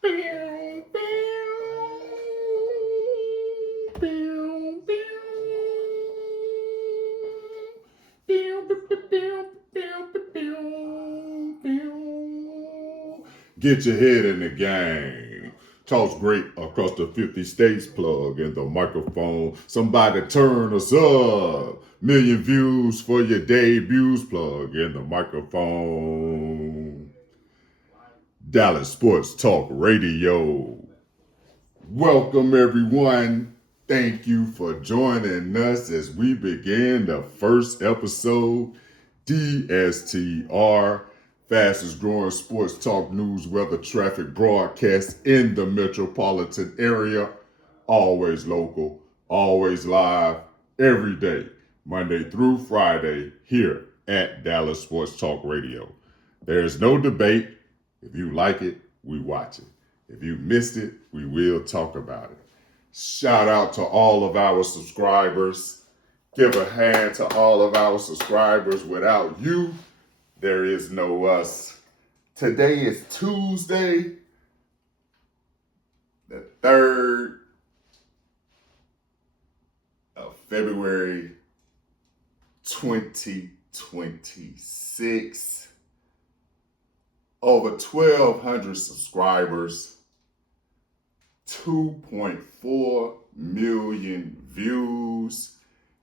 Get your head in the game. Talks great across the 50 states. Plug in the microphone. Somebody turn us up. Million views for your debuts. Plug in the microphone. Dallas Sports Talk Radio. Welcome, everyone. Thank you for joining us as we begin the first episode. DSTR, fastest growing sports talk, news, weather, traffic broadcast in the metropolitan area. Always local, always live, every day, Monday through Friday, here at Dallas Sports Talk Radio. There's no debate. If you like it, we watch it. If you missed it, we will talk about it. Shout out to all of our subscribers. Give a hand to all of our subscribers. Without you, there is no us. Today is Tuesday, the 3rd of February, 2026. Over 1,200 subscribers, 2.4 million views.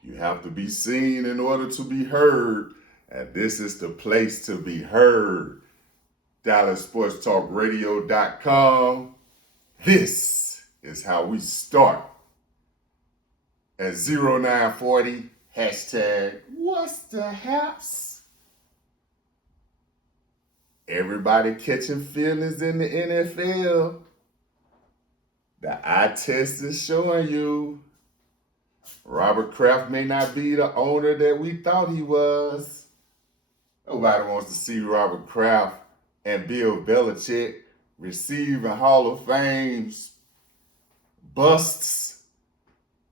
You have to be seen in order to be heard, and this is the place to be heard. DallasSportsTalkRadio.com. This is how we start. At 0940, hashtag, what's the haps? Everybody catching feelings in the NFL. The eye test is showing you Robert Kraft may not be the owner that we thought he was. Nobody wants to see Robert Kraft and Bill Belichick receiving Hall of Fame busts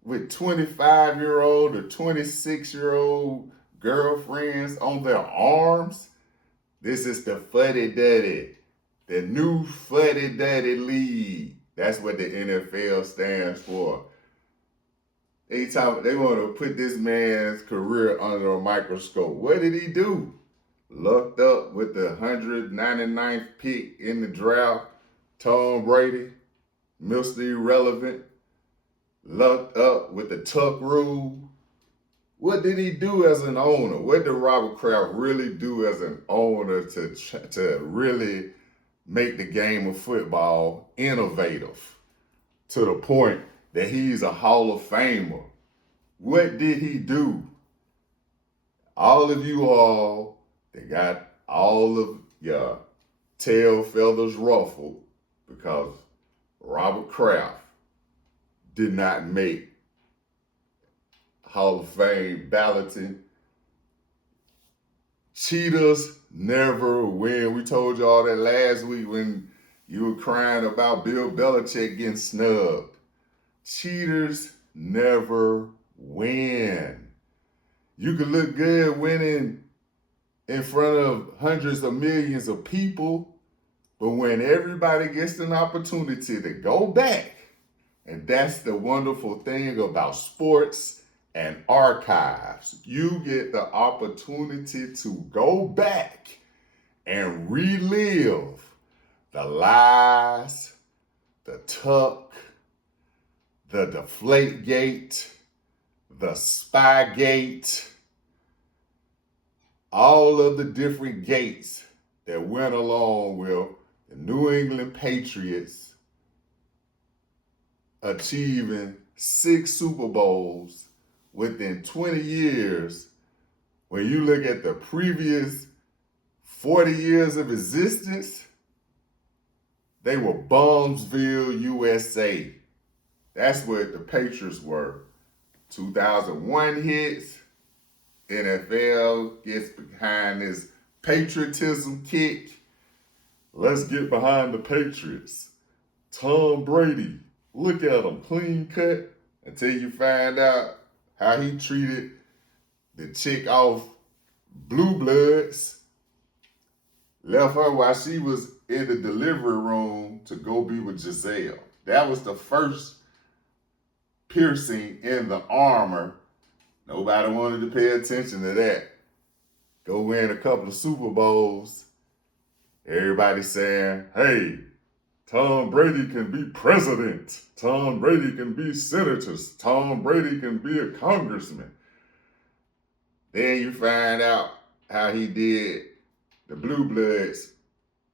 with 25-year-old or 26-year-old girlfriends on their arms. This is the fuddy-duddy, the new fuddy-duddy league. That's what the NFL stands for. They want to put this man's career under a microscope. What did he do? Lucked up with the 199th pick in the draft, Tom Brady, Mr. Irrelevant. Lucked up with the tuck rule. What did he do as an owner? What did Robert Kraft really do as an owner to really make the game of football innovative to the point that he's a Hall of Famer? What did he do? All of you all that got all of your tail feathers ruffled because Robert Kraft did not make Hall of Fame balloting. Cheaters never win. We told you all that last week when you were crying about Bill Belichick getting snubbed. Cheaters never win. You could look good winning in front of hundreds of millions of people, but when everybody gets an opportunity to go back, and that's the wonderful thing about sports and archives, you get the opportunity to go back and relive the lies, the tuck, the deflategate, the spygate, all of the different gates that went along with the New England Patriots achieving 6 Super Bowls within 20 years. When you look at the previous 40 years of existence, they were Bumsville, USA. That's what the Patriots were. 2001 hits, NFL gets behind this patriotism kick. Let's get behind the Patriots. Tom Brady, look at him, clean cut, until you find out how he treated the chick off Blue Bloods. Left her while she was in the delivery room to go be with Giselle. That was the first piercing in the armor. Nobody wanted to pay attention to that. Go win a couple of Super Bowls. Everybody saying, hey, Tom Brady can be president. Tom Brady can be senators. Tom Brady can be a congressman. Then you find out how he did the Blue Bloods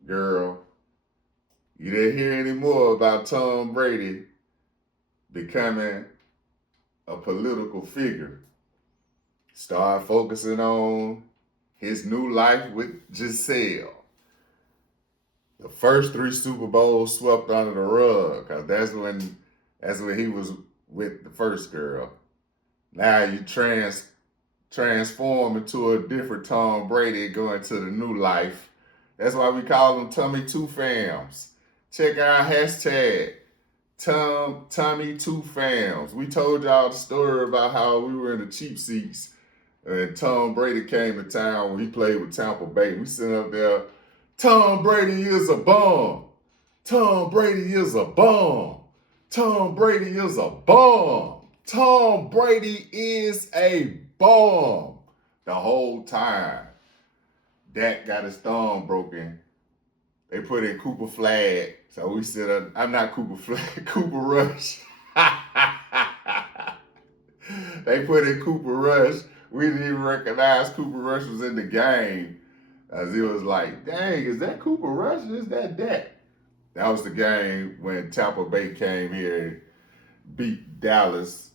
girl. You didn't hear any more about Tom Brady becoming a political figure. Start focusing on his new life with Giselle. The first 3 Super Bowls swept under the rug, because that's when he was with the first girl. Now you transform into a different Tom Brady going to the new life. That's why we call them Tummy Two Fams. Check our hashtag Tommy Two Fams. We told y'all the story about how we were in the cheap seats and Tom Brady came to town when he played with Tampa Bay. We sitting up there, Tom Brady is a bum. Tom Brady is a bum. Tom Brady is a bum. Tom Brady is a bum. The whole time. Dak got his thumb broken. They put in Cooper Flag. So we said, I'm not Cooper Flag, Cooper Rush. They put in Cooper Rush. We didn't even recognize Cooper Rush was in the game. As it was like, dang, is that Cooper Rush or is that Dak? That was the game when Tampa Bay came here and beat Dallas.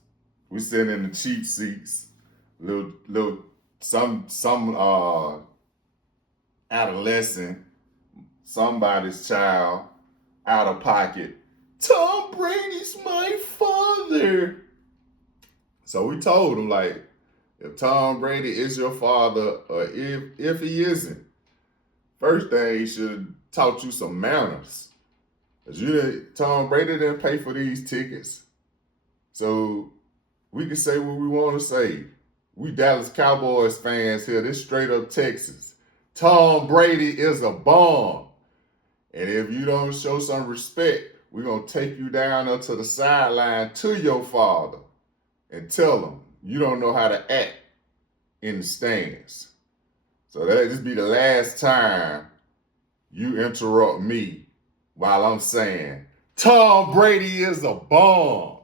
We sitting in the cheap seats. Some adolescent, somebody's child, out of pocket. Tom Brady's my father. So we told him, like, if Tom Brady is your father, or if he isn't, first thing he should have taught you some manners. Because Tom Brady didn't pay for these tickets. So we can say what we want to say. We Dallas Cowboys fans here. This straight up Texas. Tom Brady is a bum. And if you don't show some respect, we're going to take you down up to the sideline to your father and tell him you don't know how to act in the stands. So that'll just be the last time you interrupt me while I'm saying, Tom Brady is a bum.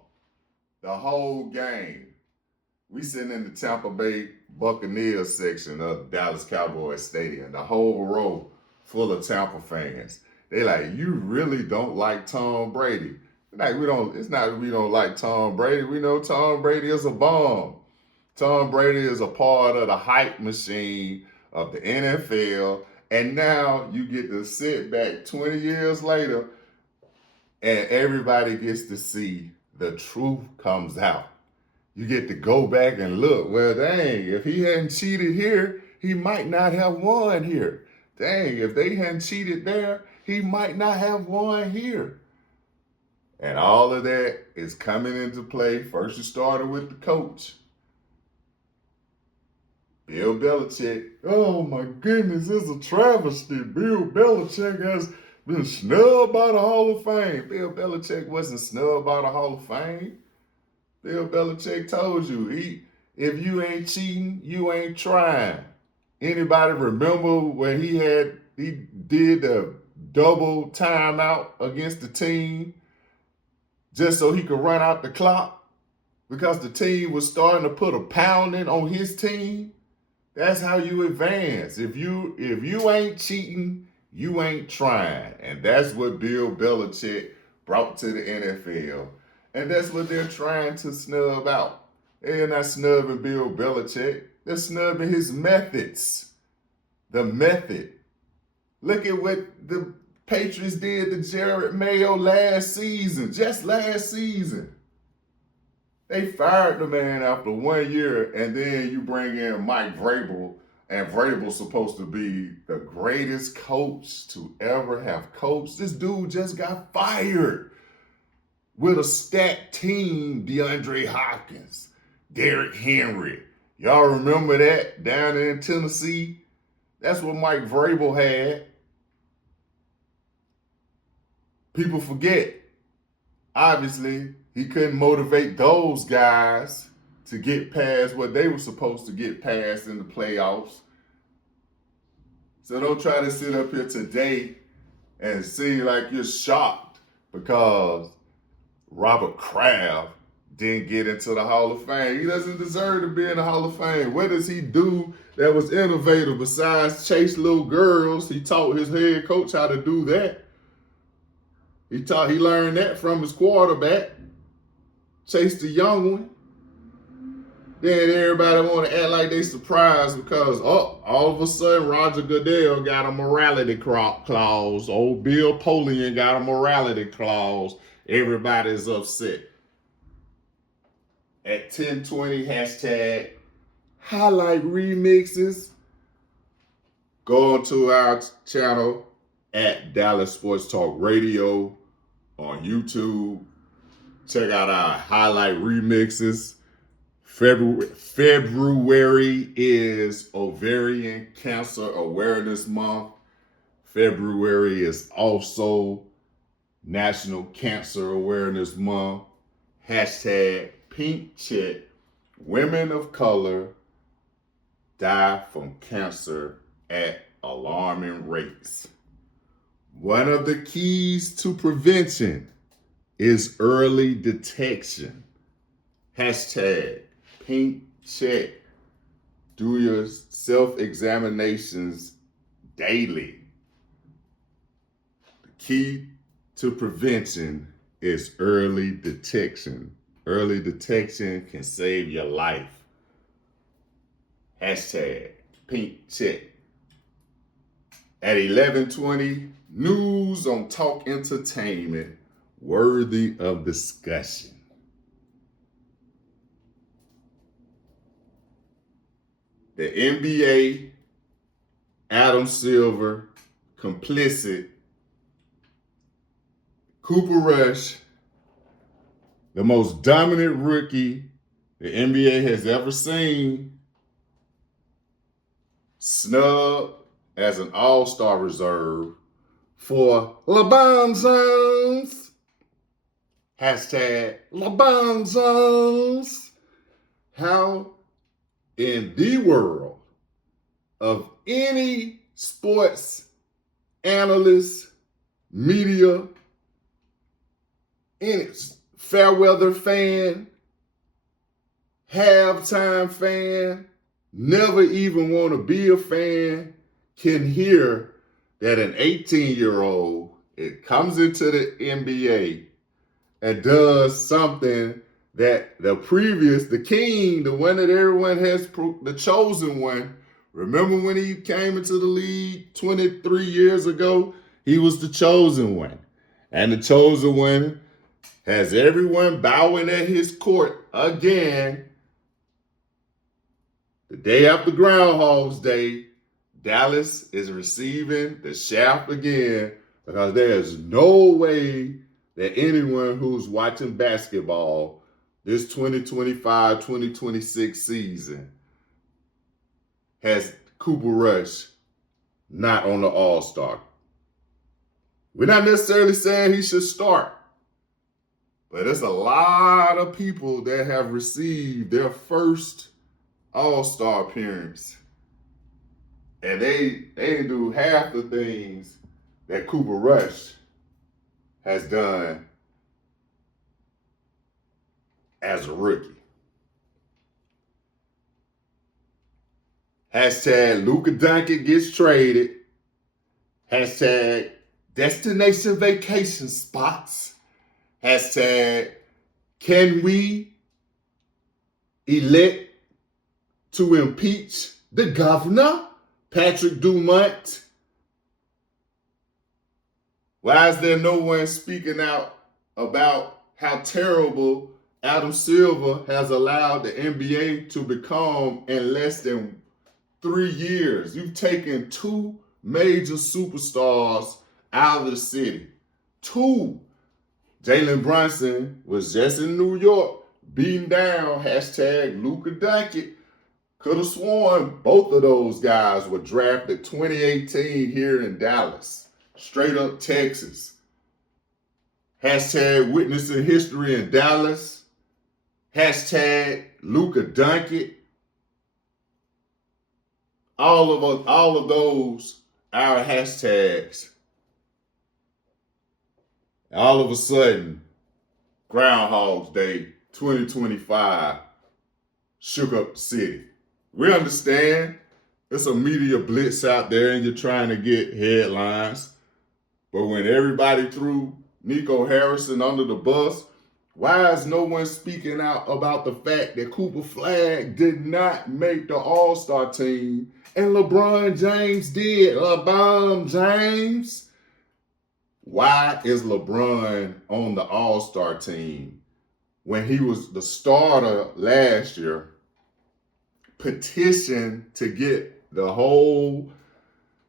The whole game. We sitting in the Tampa Bay Buccaneers section of Dallas Cowboys Stadium. The whole row full of Tampa fans. They like, you really don't like Tom Brady. Like, it's not that we don't like Tom Brady. We know Tom Brady is a bum. Tom Brady is a part of the hype machine of the NFL. And now you get to sit back 20 years later and everybody gets to see the truth comes out. You get to go back and look. Well, dang, if he hadn't cheated here, he might not have won here. Dang, if they hadn't cheated there, he might not have won here. And all of that is coming into play. First, it started with the coach, Bill Belichick. Oh my goodness, it's a travesty. Bill Belichick has been snubbed by the Hall of Fame. Bill Belichick wasn't snubbed by the Hall of Fame. Bill Belichick told you, if you ain't cheating, you ain't trying. Anybody remember when he did the double timeout against the team just so he could run out the clock because the team was starting to put a pounding on his team? That's how you advance. If you ain't cheating, you ain't trying. And that's what Bill Belichick brought to the NFL. And that's what they're trying to snub out. They're not snubbing Bill Belichick. They're snubbing his methods. The method. Look at what the Patriots did to Jared Mayo last season. Just last season. They fired the man after 1 year, and then you bring in Mike Vrabel, and Vrabel's supposed to be the greatest coach to ever have coached. This dude just got fired. With a stacked team, DeAndre Hopkins, Derrick Henry. Y'all remember that down in Tennessee? That's what Mike Vrabel had. People forget, obviously, he couldn't motivate those guys to get past what they were supposed to get past in the playoffs. So don't try to sit up here today and seem like you're shocked because Robert Kraft didn't get into the Hall of Fame. He doesn't deserve to be in the Hall of Fame. What does he do that was innovative besides chase little girls? He taught his head coach how to do that. He learned that from his quarterback. Chase the young one. Then everybody want to act like they surprised because, all of a sudden, Roger Goodell got a morality clause. Old Bill Polian got a morality clause. Everybody's upset. At 1020, hashtag highlight remixes. Go to our channel at Dallas Sports Talk Radio on YouTube. Check out our highlight remixes. February is Ovarian Cancer Awareness Month. February is also National Cancer Awareness Month. Hashtag Pink Check. Women of color die from cancer at alarming rates. One of the keys to prevention is early detection. Hashtag Pink Check. Do your self-examinations daily. The key to prevention is early detection. Early detection can save your life. Hashtag Pink Check. At 11:20, news on Talk Entertainment worthy of discussion. The NBA, Adam Silver, complicit. Cooper Rush, the most dominant rookie the NBA has ever seen, snubbed as an all-star reserve for LeBron James. Hashtag LeBron James. How in the world of any sports analyst, media, any fair weather fan, halftime fan, never even want to be a fan, can hear that an 18-year-old, it comes into the NBA and does something that the king, the one that everyone has, the chosen one. Remember when he came into the league 23 years ago? He was the chosen one. And the chosen one has everyone bowing at his court again. The day after Groundhog's Day, Dallas is receiving the shaft again because there is no way that anyone who's watching basketball this 2025-2026 season has Cooper Rush not on the All-Star. We're not necessarily saying he should start, but there's a lot of people that have received their first All-Star appearance, and they didn't do half the things that Cooper Rush has done as a rookie. Hashtag Luka Doncic gets traded. Hashtag destination vacation spots. Hashtag can we elect to impeach the governor, Patrick Dumont? Why is there no one speaking out about how terrible Adam Silver has allowed the NBA to become in less than 3 years? You've taken two major superstars out of the city. Two. Jalen Brunson was just in New York, beating down hashtag Luka Doncic. Could have sworn both of those guys were drafted 2018 here in Dallas. Straight up Texas. Hashtag witnessing history in Dallas. Hashtag Luka Doncic. All of those are hashtags. All of a sudden, Groundhog's Day 2025 shook up the city. We understand it's a media blitz out there and you're trying to get headlines. But when everybody threw Nico Harrison under the bus, why is no one speaking out about the fact that Cooper Flagg did not make the All-Star team and LeBron James did? LeBron James? Why is LeBron on the All-Star team when he was the starter last year? Petitioned to get the whole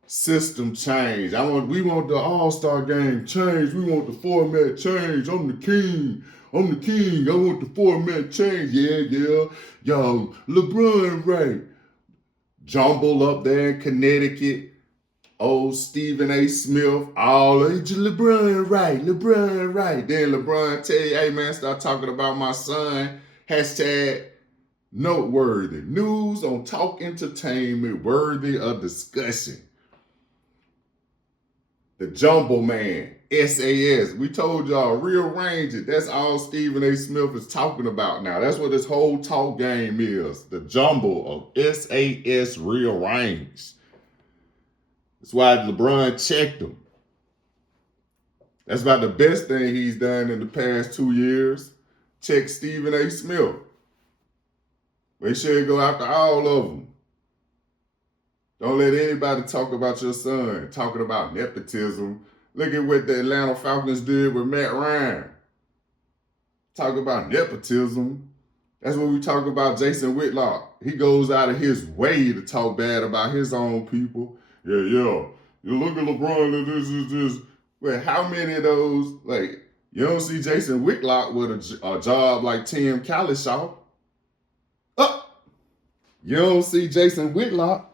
system changed. We want the All-Star game changed. We want the format changed. I'm the king. I want the format changed. Yeah. Yo, LeBron right. Jumble up there in Connecticut. Old Stephen A. Smith. All LeBron right. Then LeBron tell you, hey man, start talking about my son. Hashtag noteworthy. News on Talk Entertainment worthy of discussion. The Jumble Man, SAS. We told y'all, rearrange it. That's all Stephen A. Smith is talking about now. That's what this whole talk game is. The jumble of SAS rearranged. That's why LeBron checked him. That's about the best thing he's done in the past 2 years. Check Stephen A. Smith. Make sure you go after all of them. Don't let anybody talk about your son, talking about nepotism. Look at what the Atlanta Falcons did with Matt Ryan. Talk about nepotism. That's what we talk about Jason Whitlock. He goes out of his way to talk bad about his own people. Yeah. You look at LeBron, this. Well, how many of those, you don't see Jason Whitlock with a job like Tim Calishaw. You don't see Jason Whitlock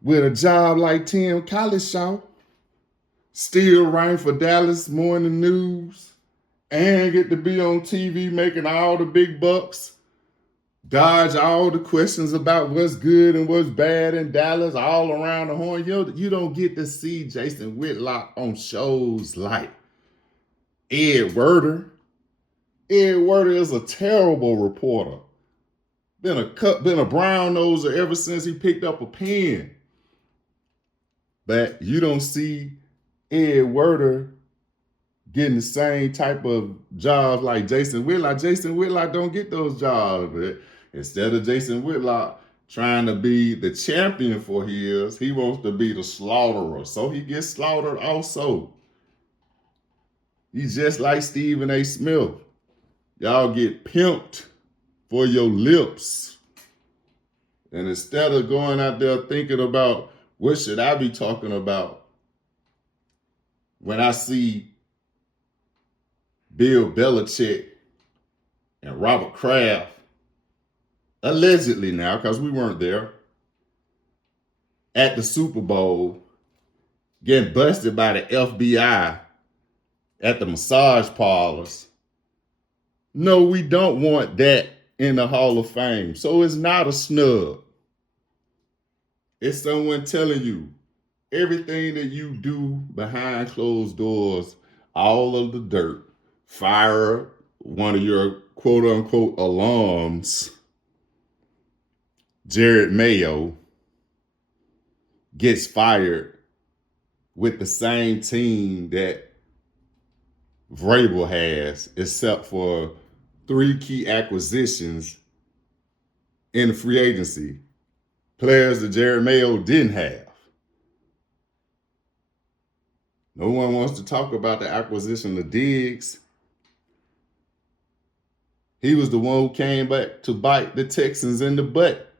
with a job like Tim Calishaw, still writing for Dallas Morning News, and get to be on TV making all the big bucks, dodge all the questions about what's good and what's bad in Dallas all around the horn. You don't get to see Jason Whitlock on shows like Ed Werder. Ed Werder is a terrible reporter. Been a brown noser ever since he picked up a pen. But you don't see Ed Werder getting the same type of jobs like Jason Whitlock. Jason Whitlock don't get those jobs. But instead of Jason Whitlock trying to be the champion for his, he wants to be the slaughterer. So he gets slaughtered also. He's just like Stephen A. Smith. Y'all get pimped for your lips. And instead of going out there thinking about what should I be talking about when I see Bill Belichick and Robert Kraft, allegedly now, because we weren't there, at the Super Bowl, getting busted by the FBI at the massage parlors. No, we don't want that in the Hall of Fame. So it's not a snub. It's someone telling you everything that you do behind closed doors, all of the dirt, fire one of your quote unquote alums, Jared Mayo, gets fired with the same team that Vrabel has, except for 3 key acquisitions in the free agency. Players that Jared Mayo didn't have. No one wants to talk about the acquisition of Diggs. He was the one who came back to bite the Texans in the butt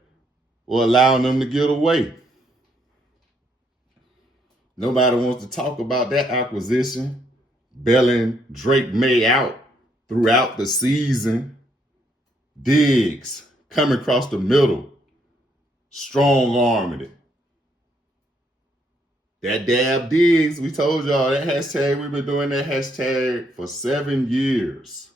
or allowing them to get away. Nobody wants to talk about that acquisition, bailing Drake May out throughout the season. Diggs coming across the middle, strong-arming it. That dab digs, we told y'all that hashtag, we've been doing that hashtag for 7 years.